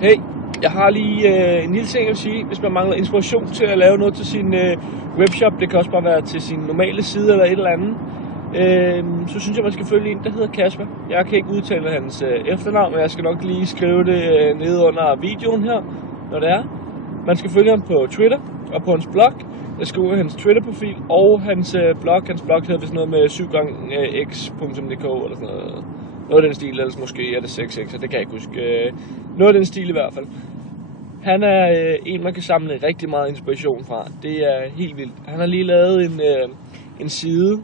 Hey, jeg har lige en lille ting, jeg vil sige. Hvis man mangler inspiration til at lave noget til sin webshop, det kan også bare være til sin normale side eller et eller andet, så synes jeg, man skal følge en, der hedder Kasper. Jeg kan ikke udtale hans efternavn, men jeg skal nok lige skrive det nede under videoen her, når det er. Man skal følge ham på Twitter og på hans blog. Jeg skriver hans Twitter-profil og hans blog. Hans blog hedder vist noget med 7x.dk eller sådan noget. Noget af den stil, ellers måske er det 6x, det kan jeg ikke huske. Noget af den stil i hvert fald. Han er en, man kan samle rigtig meget inspiration fra. Det er helt vildt. Han har lige lavet en side,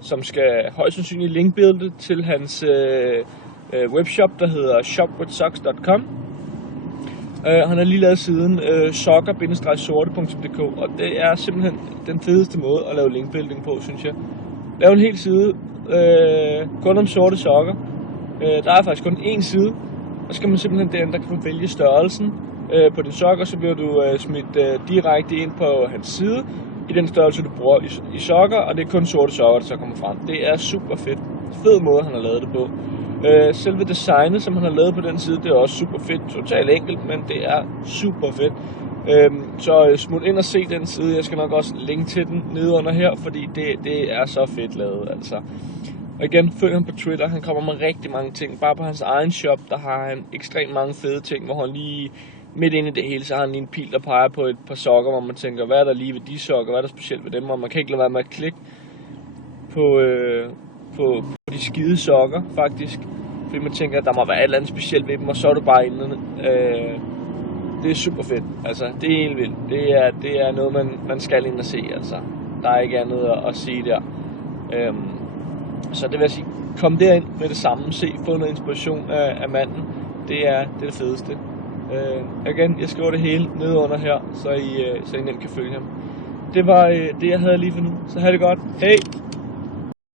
som skal højst sandsynligt linkbuilde til hans webshop, der hedder shopwithsocks.com. Han har lige lavet siden sokker-sorte.dk, og det er simpelthen den fedeste måde at lave linkbuilding på, synes jeg. Lave en hel side kun om sorte sokker. Der er faktisk kun én side, og så skal man simpelthen derinde, der kan man vælge størrelsen på din sokker, så bliver du smidt direkte ind på hans side i den størrelse, du bruger i sokker, og det er kun sorte sokker, der så kommer frem. Det er super fedt. Fed måde, han har lavet det på. Selve designet, som han har lavet på den side, det er også super fedt. Totalt enkelt, men det er super fedt. Så smut ind og se den side. Jeg skal nok også linke til den nede under her, fordi det er så fedt lavet, altså. Og igen, følg ham på Twitter. Han kommer med rigtig mange ting. Bare på hans egen shop, der har han ekstremt mange fede ting, hvor han lige midt inde i det hele, så har han lige en pil, der peger på et par sokker, hvor man tænker, hvad er der lige ved de sokker, hvad er der specielt ved dem, og man kan ikke lade være med at klikke på de skide sokker, faktisk. Fordi man tænker, at der må være et eller andet specielt ved dem, og så er du bare inde. Det er super fedt, altså. Det er helt vildt. Det er noget, man skal ind og se, altså. Der er ikke andet at sige der. Så det vil jeg sige, kom derind med det samme, få noget inspiration af manden. Det er det fedeste. Igen, jeg skriver det hele nede under her, så I nemt kan følge ham. Det var det, jeg havde lige for nu. Så have det godt. Hej!